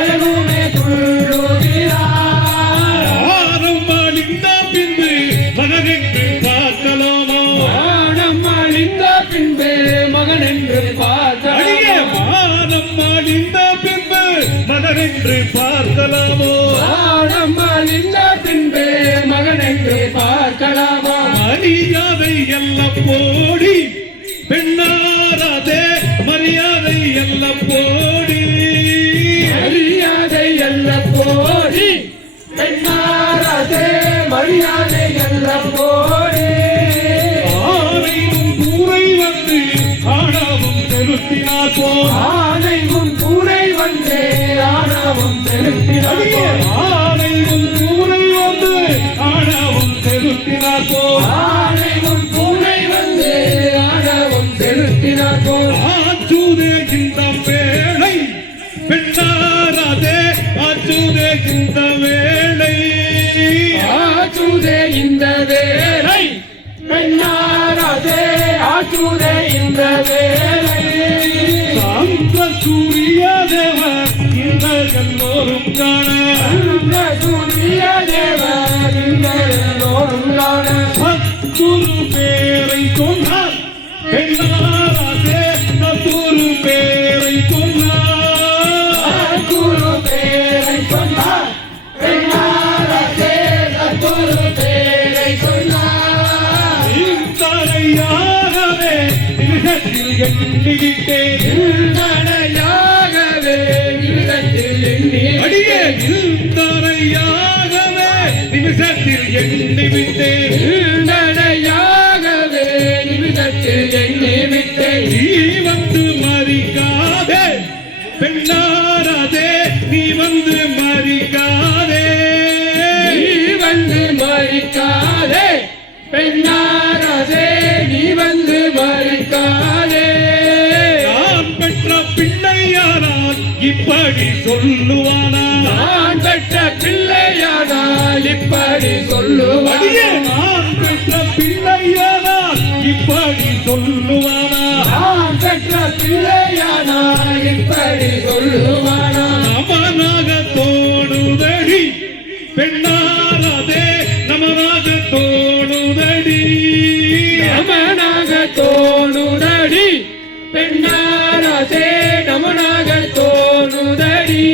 பயனுமே துள்ளுகிறார். ஆரம் அழிந்த பின்பு மகனென்று பார்க்கலாமா? ஆரம் அழிந்த பின்பு மகன் என்று பார்க்கலாம். ஆரம் அழிந்த பின்பு மகன் என்று பார்க்கலாமோ? ஆரம் அழிந்த பின்பு மகன் என்று பார்க்கலாமா? மரியாதை எல்லாம் போடி பெண்ணாராதே மரியாதை எல்லாம் போடி. மரியாதை எல்லாம் போடி பெண்ணாராதே மரியாதை எல்லாம் போடி. ஆனையும் கூரை வந்து ஆணவம் செலுத்தினார் போல். ஆனையும் கூரை வந்தே ஆணவம் செலுத்தினார் போல். ஆனையும் கூரை வந்து ஆணவம் செலுத்தினார் போல். ஆனையும் கூரை வந்தே ஆணவம் செலுத்தினார் போல். ஆச்சூதே இந்த வேளை பெண்ணாராதே ஆச்சூதே இந்த வேளை. ஆச்சூதே இந்த வேளை பெண்ணாராதே ஆச்சூதே இந்த வேளை. சாந்த சூரிய தேவர் இந்த எல்லோரும் காண. அந்த சூரிய தேவர் இந்த எல்லோரும் காண. பத்துரு பேரை சொன்னார் பெண்ணாராதே பத்துரு பேரை சொன்னார். குரு பேரை சொன்னார் பெண்ணாராதே குரு பேரை சொன்னார். தரையாகவே நிமிஷத்தில் எண்ணிவிட்டேன். தடையாகவே நிமிடத்தில் எண்ணி அடியே தரையாகவே நிமிஷத்தில் எண்ணிவிட்டேன். தடையாகவே நிமிடத்தில் எண்ணி விட்டேன். நீ வந்து மறிக்காதே பெண்ணாராதே நீ வந்து மறிக்காதே. நீ வந்து மறிக்காதே பெண்ணாராதே நீ வந்து மறிக்காதே. நான் பெற்ற பிள்ளையானால் இப்படி சொல்லுவானா? நான் பெற்ற பிள்ளையானால் இப்படி சொல்லுவான். அடியே நான் பெற்ற பிள்ளையானால் இப்படி சொல்லுவானா? நான் பெற்ற பிள்ளையானால் இப்படி சொல்லுவானா? நமனாக தோணுதடி பெண்ணாராதே நமனாக தோணுதடி. நமனாக தோணுதடி பெண்ணாராதே நமனாக தோணுதடி.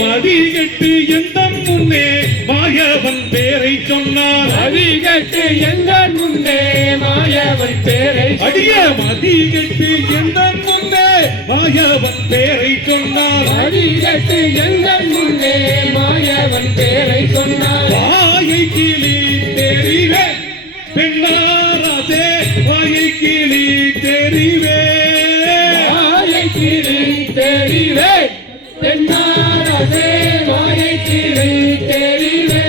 மதிகெட்டு எந்த முன்னே மாயவன் பேரை சொன்னார். மதிகெட்டு எங்கள் முன்னே மாயவன் பேரை அடியே மதிகெட்டு எந்த முன்னே மாயவன் பேரை சொன்னார். மதிகெட்டு எங்கள் முன்னே மாயவன் பேரை சொன்னார். வாயை கிளி தெரிவே பெண்ணாராதே வாயை கிளி தெரிவே. மாயை கிளி தெரிவே பெண்ணாராதே மாயை கிளி தெரிவே.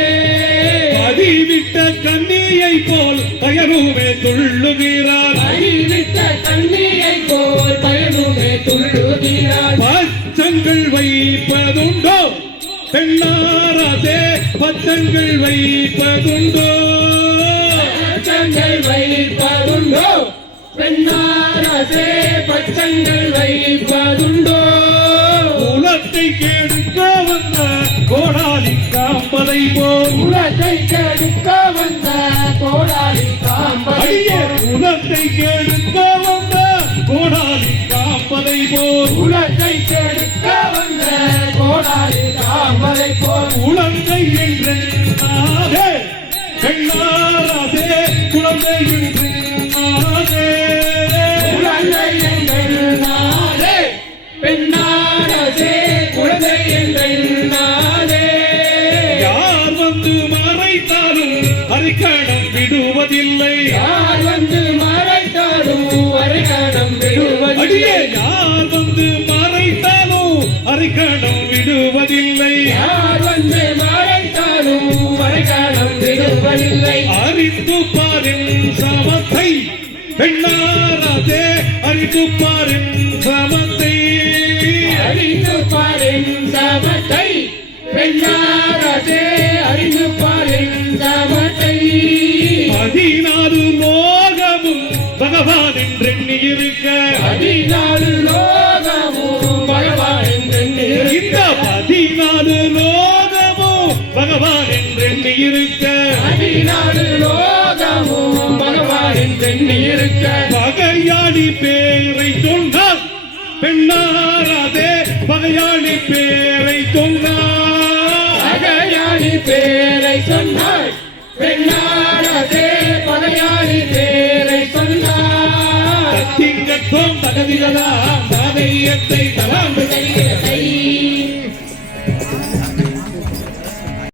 பதிவிட்ட கண்ணியை போல் பயனுமே துள்ளுகிறார். அறிவித்த கண்ணியை போல் பயனுமே துள்ளுகிறார். பச்சங்கள் வைப்பதுண்டோ பெண்ணாராதே பச்சங்கள் வைப்பதுண்டோ. பச்சங்கள் வைப்பதுண்டோ பெண்ணாராதே பச்சங்கள் வைப்பதுண்டோ. குலத்தை கெடுக்க வந்த கோடாலி காம்பதை போல். உலகை கெடுக்க வந்த கோடாலி காம்பதை அடியே போல். குலத்தை கெடுக்க வந்த கோடாலி காம்பதை போல். உலகை கெடுக்க வந்த கோடாலி காம்பதை போல். குழந்தை என்று நாதே பெண்ணாராதே குழந்தை என்று நாதே. குழந்தை எங்கள் நாடே பெண்ணாராதே குழந்தை எங்கள் நாடே. யார் வந்து மறைத்தாலும் அரிக்கணம் விடுவதில்லை. யார் வந்து மறைத்தாலும் அரைக்கணம் விடுவதில்லை. அடியே யார் வந்து மறைத்தாலும் அரிக்கணம் விடுவதில்லை. யார் வந்து மறைத்தாலும் அரைக்கணம் விடுவதில்லை. அறிந்து பாரின் சமத்தை பெண்ணாராதே அறிந்து பாரின் சமத்தை. அறிந்து பாரின் சமத்தை பெண்ணாராதே அறிந்து பாரின் சமத்தை. 16 லோகமும் பகவான் என்றெண்ணி இருக்க. 14 லோகமும் பகவான் என்றெண்ணி இந்த இருக்க பகையாளி பேரை சொன்னால் பெண்ணாராதே பகையாளி பேரை சொன்னால் பகையாளி பேரை சொன்னாள் பெண்ணாரதே பகையாளி பேரை சொன்னாள் திங்கட்டும் தகதிகளாம் பாதையத்தை